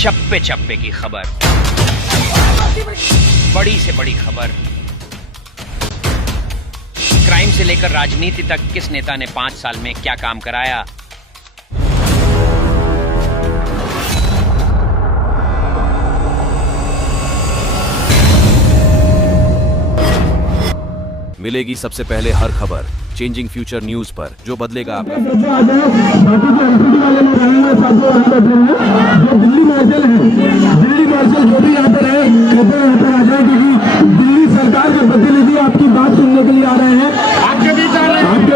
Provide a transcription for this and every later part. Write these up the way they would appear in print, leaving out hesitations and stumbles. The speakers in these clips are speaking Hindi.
चप्पे चप्पे की खबर, बड़ी से बड़ी खबर। क्राइम से लेकर राजनीति तक किस नेता ने 5 साल में क्या काम कराया। मिलेगी सबसे पहले हर खबर चेंजिंग फ्यूचर न्यूज पर, जो बदलेगा आपका। दिल्ली मार्शल है, दिल्ली मार्शल जो भी यहाँ पर है, कृपया यहाँ पर आ जाए, क्योंकि दिल्ली सरकार के प्रतिनिधि आपकी बात सुनने के लिए आ रहे हैं। आपके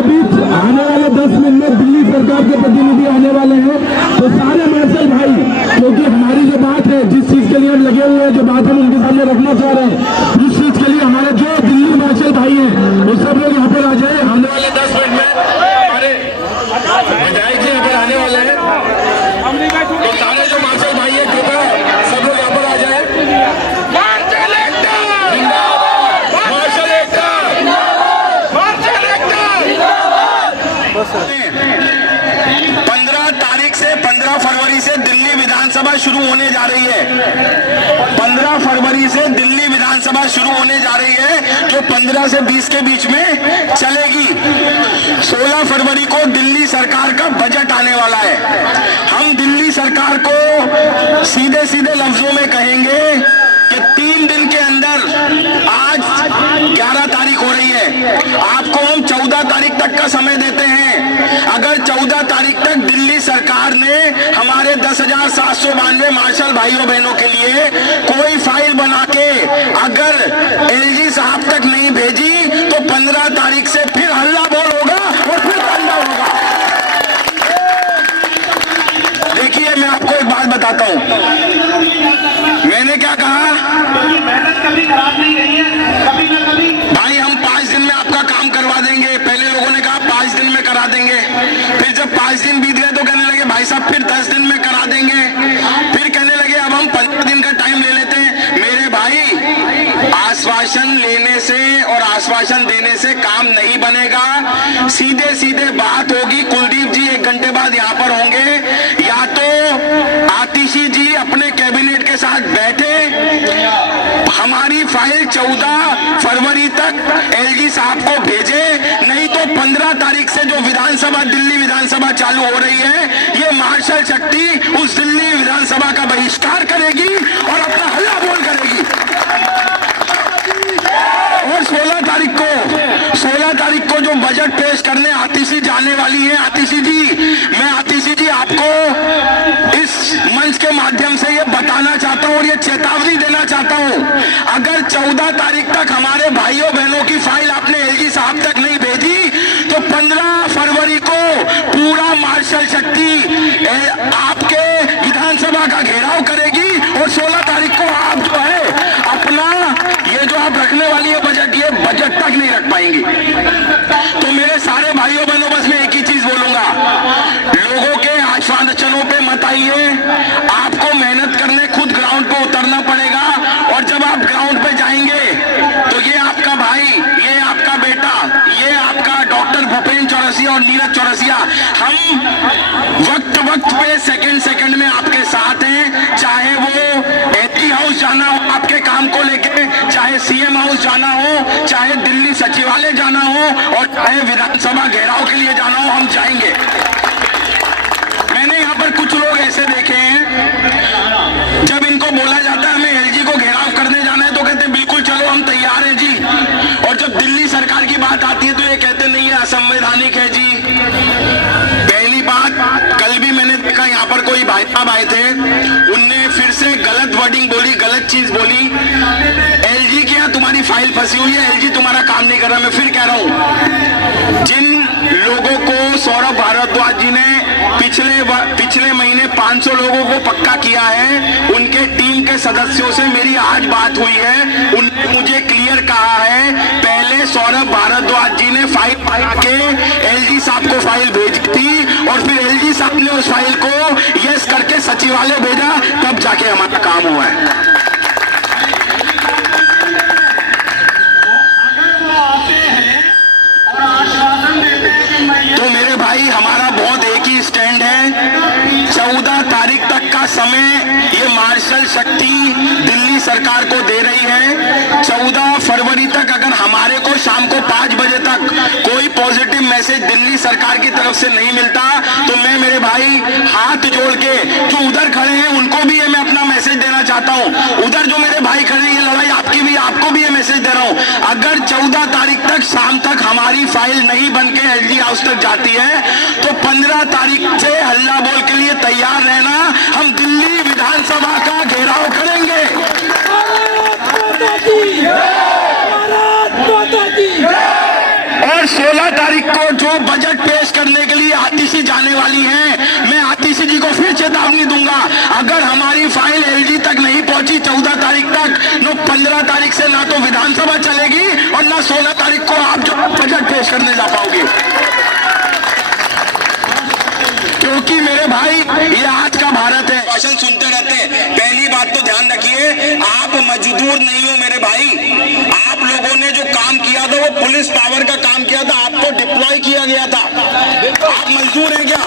बीच आने वाले 10 मिनट में दिल्ली सरकार के प्रतिनिधि आने वाले हैं। तो सारे मार्शल भाई, क्योंकि हमारी जो बात है, जिस चीज के लिए हम लगे हुए हैं, जो बात हम उनके सामने रखना चाह रहे हैं, उस चीज के लिए हमारे जो दिल्ली मार्शल भाई हैं, वो सब लोग यहाँ पर आ जाए। आने वाले 10 मिनट में हमारे विधायक जी यहाँ पर आने वाले हैं। तो सारे जो मार्शल भाई हैं, कृपया सब लोग यहाँ पर आ जाए। मार्शल एकता, मार्शल एकता, मार्शल एकता। 15 तारीख से 15 फरवरी से दिल्ली विधानसभा शुरू होने जा रही है। 15 फरवरी से दिल्ली विधानसभा शुरू होने जा रही है, जो 15 से 20 के बीच में चलेगी। 16 फरवरी को दिल्ली सरकार का बजट आने वाला है। हम दिल्ली सरकार को सीधे सीधे लफ्जों में कहेंगे कि 3 दिन के अंदर, आज 11 तारीख हो रही है, आपको हम 14 तारीख तक का समय देते हैं। अगर 14 तारीख तक दिल्ली सरकार ने हमारे 10,792 मार्शल भाइयों बहनों के लिए कोई फाइल बना के अगर एलजी साहब तक नहीं भेजी, तो 15 तारीख से फिर हल्ला बोल होगा और फिर हल्ला होगा। देखिए, मैं आपको एक बात बताता हूं। मैंने क्या कहा? मेहनत कभी खराब नहीं रही है, कभी ना कभी। भाई, हम 5 दिन में आपका काम करवा देंगे। पहले लोगों ने कहा 5 दिन में करा देंगे, फिर जब 5 दिन बीत गए तो कहने लगे भाई साहब फिर 10 दिन में करा देंगे, फिर कहने लगे अब हम 15 दिन का टाइम ले लेते हैं। मेरे भाई, आश्वासन लेने से और आश्वासन देने से काम नहीं बनेगा। सीधे सीधे बात होगी। कुलदीप जी 1 घंटे बाद यहाँ पर होंगे, या तो आतिशी जी अपने कैबिनेट के साथ बैठे, हमारी फाइल 14 फरवरी तक एलजी साहब को भेजे, नहीं तो 15 तारीख से जो विधानसभा, दिल्ली विधानसभा चालू हो रही है, ये मार्शल शक्ति उस दिल्ली विधानसभा का बहिष्कार करेगी और अपना हल्ला बोल करेगी। और 16 तारीख को जो बजट पेश करने आतिशी जाने वाली है, आतिशी जी, मैं आतिशी जी आपको इस मंच के माध्यम से ये बताना चाहता हूं और ये चेतावनी देना चाहता हूं, अगर 14 तारीख तक हमारे भाइयों बहनों की फाइल आपने एलजी साहब तक नहीं भेजी, तो 15 फरवरी को पूरा मार्शल शक्ति आपके विधानसभा का घेराव करेगी और 16 तारीख को आप जो है अपना ये जो आप रखने वाली है बजट, ये बजट तक नहीं रख पाएंगी। तो मेरे सारे भाइयों बहनों, बस मैं एक ही चीज बोलूंगा, लोगों के आश्वासनों पे मत आइए। आपको मेहनत करने खुद ग्राउंड पे उतरना पड़ेगा, और जब आप ग्राउंड पे जाएंगे तो ये आपका भाई, ये आपका बेटा, ये आपका डॉक्टर भूपेंद्र चौरसिया और नीरज चौरसिया, हम वक्त वक्त पे, सेकंड सेकंड में आपके साथ हैं। चाहे वो एटी हाउस जाना हो आपके काम को लेके, चाहे सीएम हाउस जाना हो, चाहे दिल्ली सचिवालय जाना हो, और चाहे विधानसभा घेराव के लिए जाना हो, हम जाएंगे। मैंने यहाँ पर कुछ लोग ऐसे देखे हैं, जब इनको बोला जाता है हमें एलजी को घेराव करने जाना है, तो कहते हैं बिल्कुल चलो हम तैयार हैं जी, और जब दिल्ली सरकार की बात आती है तो ये कहते नहीं है असंवैधानिक है जी। पहली बात, कल भी मैंने देखा यहाँ पर कोई भाई साहब आए थे, उनने फिर से गलत वर्डिंग बोली, गलत चीज बोली। एलजी के यहाँ तुम्हारी फाइल फंसी हुई है, एलजी तुम्हारा काम नहीं कर रहा। मैं फिर कह रहा हूँ, जिन लोगों को सौरभ भारद्वाज जी ने पिछले महीने 500 लोगों को पक्का किया है, उनके टीम के सदस्यों से मेरी आज बात हुई है। उन्होंने मुझे क्लियर कहा है, पहले सौरभ भारद्वाज जी ने फाइल के एलजी साहब को फाइल भेजी थी, और फिर एलजी साहब ने उस फाइल को यस करके सचिवालय भेजा, तब जाके हमारा काम हुआ है। तो मेरे भाई, हमारा बहुत एक ही स्टैंड है। 14 तारीख तक का समय ये मार्शल शक्ति दिल्ली सरकार को दे रही है। 14 फरवरी तक अगर हमारे को शाम को 5 बजे तक कोई पॉजिटिव मैसेज दिल्ली सरकार की तरफ से नहीं मिलता तो मैं मेरे भाई हाथ जोड़ के जो उधर खड़े हैं उनको भी ये मैं अपना मैसेज देना चाहता हूं। उधर जो मेरे भाई खड़े हैं, ये लड़ाई आपकी भी, आपको भी ये मैसेज दे रहा हूं। अगर 14 तारीख तक शाम तक हमारी फाइल नहीं बन के एलजी हाउस तक जाती है तो 15 तारीख से हल्ला बोल के लिए तैयार रहना। हम दिल्ली विधानसभा का घेराव करेंगे। और 16 तारीख को जो बजट पेश करने के लिए आतिशी जाने वाली हैं, मैं आतिशी जी को फिर चेतावनी दूंगा, अगर हमारी फाइल एलजी तक नहीं पहुंची 14 तारीख तक, नो 15 तारीख से ना तो विधानसभा चलेगी और ना 16 तारीख को आप जो बजट पेश करने जा पाओगे। क्योंकि मेरे भाई ये आज का भारत है। भाषण सुनते रहते हैं। पहली बात तो ध्यान रखिए, आप मजदूर नहीं हो मेरे भाई। आप लोगों ने जो काम किया था वो पुलिस पावर का काम किया था, आपको डिप्लॉय किया गया था। आप मजदूर हैं क्या?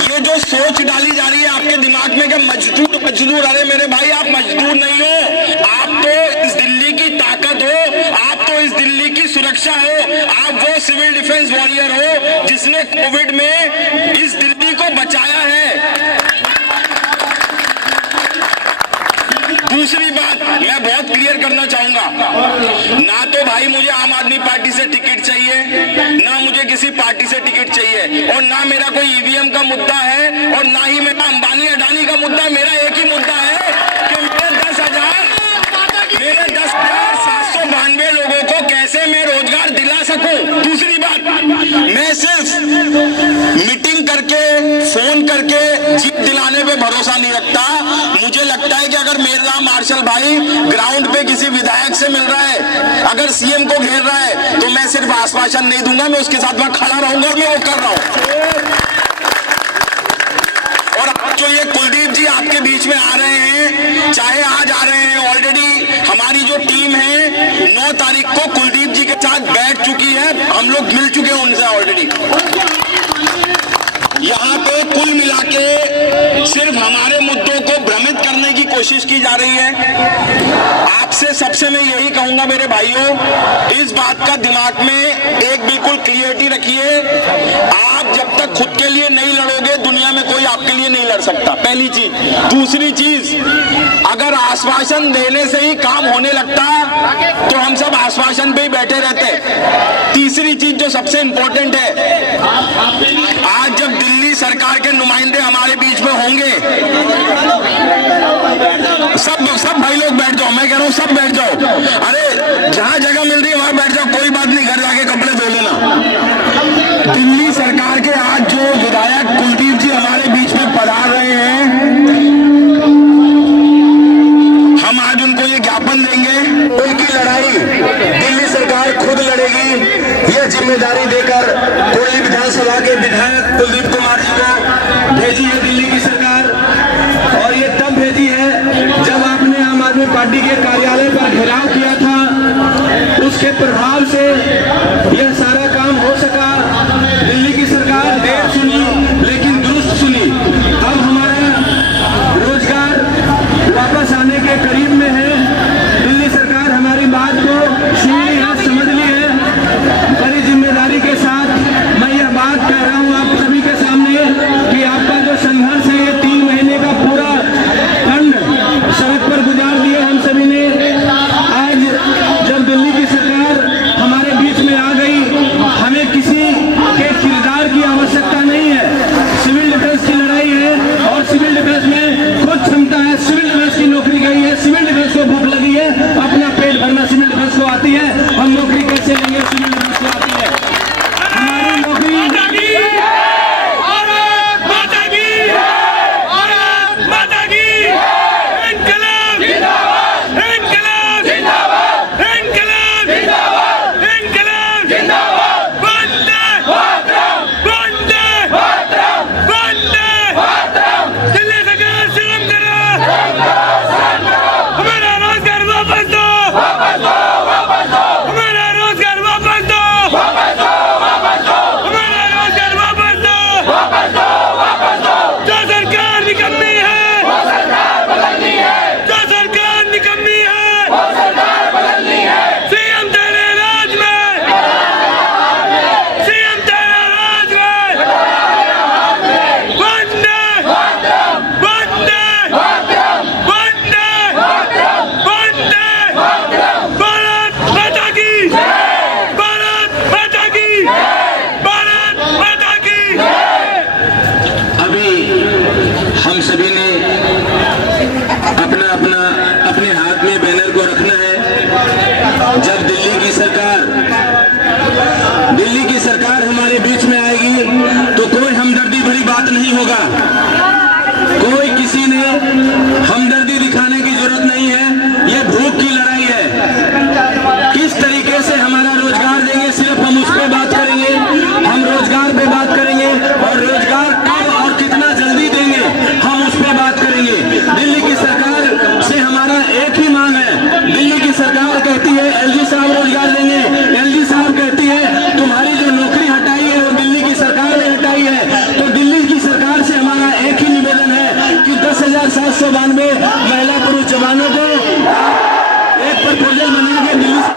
ये जो सोच डाली जा रही है आपके दिमाग में कि मजदूर मजदूर, अरे मेरे भाई आप मजदूर नहीं हो। आप तो इस दिल्ली की ताकत हो, आप तो इस दिल्ली की सुरक्षा हो, आप वो सिविल डिफेंस वॉरियर हो जिसने कोविड में इस दिल्ली को बचाया है। दूसरी बात मैं बहुत क्लियर करना चाहूंगा, ना तो भाई मुझे आम आदमी पार्टी से टिकट चाहिए, ना मुझे किसी पार्टी से टिकट चाहिए, और ना मेरा कोई ईवीएम का मुद्दा है, और ना ही मेरा अंबानी अडानी का मुद्दा। मेरा एक ही मुद्दा है कि मेरे 10,792 लोगों को कैसे मैं रोजगार दिला सकूं। दूसरी बात, मैं सिर्फ मीटिंग करके फोन करके जीत दिलाने पे भरोसा नहीं रखता। मुझे लगता है कि अगर मेरा मार्शल भाई ग्राउंड पे किसी विधायक से मिल रहा है, अगर सीएम को घेर रहा है, तो मैं सिर्फ आश्वासन नहीं दूंगा, मैं उसके साथ वहां खड़ा रहूंगा और मैं वो कर रहा हूं। और जो ये कुलदीप जी आपके बीच में आ रहे हैं, चाहे आज आ रहे हैं, ऑलरेडी हमारी जो टीम है 9 तारीख को कुलदीप जी के साथ बैठ चुकी है, हम लोग मिल चुके हैं उनसे ऑलरेडी। यहाँ पे कुल मिला के सिर्फ हमारे मुद्दों को भ्रमित करने की कोशिश की जा रही है। आपसे सबसे मैं यही कहूंगा मेरे भाइयों, इस बात का दिमाग में एक बिल्कुल क्लियरिटी रखिए, आप जब तक खुद के लिए नहीं लड़ोगे दुनिया में कोई आपके लिए नहीं लड़ सकता, पहली चीज। दूसरी चीज, अगर आश्वासन देने से ही काम होने लगता तो हम सब आश्वासन पे ही बैठे रहते। तीसरी चीज जो सबसे इंपॉर्टेंट है, आज जब दिल्ली सरकार के नुमाइंदे हमारे बीच में होंगे, सब भाई लोग बैठ जाओ, मैं कह रहा हूं सब बैठ जाओ। अरे जहां जगह मिल रही है वहां बैठ जाओ, कोई बात नहीं, घर जाके कपड़े धो लेना। दिल्ली सरकार के आज जो विधायक कुलदीप जी हमारे बीच में पधार रहे हैं, हम आज उनको ये ज्ञापन देंगे, उनकी लड़ाई दिल्ली सरकार खुद लड़ेगी। यह जिम्मेदारी देकर कोयली विधानसभा के विधायक कुलदीप कुमार जी को भेजी है दिल्ली की सरकार, और ये तब भेजी है जब आपने आम आदमी पार्टी के कार्यालय पर घेराव किया था, उसके प्रभाव से यह सारा काम हो सका। दिल्ली की सरकार देर सुनी लेकिन दुरुस्त सुनी। अब हमारा रोजगार वापस आने के करीब में है। दिल्ली सरकार हमारी बात को सुन ली है, समझ ली है। बड़ी जिम्मेदारी के साथ मैं यह बात कह रहा हूं आप सभी के सामने कि आपका जो संघर्ष है, ये 3 महीने का पूरा खंड सड़क पर गुजार दिया हम सभी ने। आज जब दिल्ली की सरकार होगा। कोई किसी ने हमदर्दी दिखाने की जरूरत नहीं है, ये भूख की लड़ाई है। किस तरीके से हमारा रोजगार देंगे, सिर्फ हम उस पर बात करेंगे, हम रोजगार पे बात करेंगे, और रोजगार कब और कितना जल्दी देंगे हम उस पर बात करेंगे। दिल्ली की सरकार से हमारा एक ही मांग है। दिल्ली की सरकार कहती है एलजी साहब रोजगार देंगे, एलजी साहब कहती है तुम्हारी जो नौकरी हटाई है वो दिल्ली की सरकार ने हटाई है। तो दिल्ली की सरकार से हमारा एक ही निवेदन है कि 10,792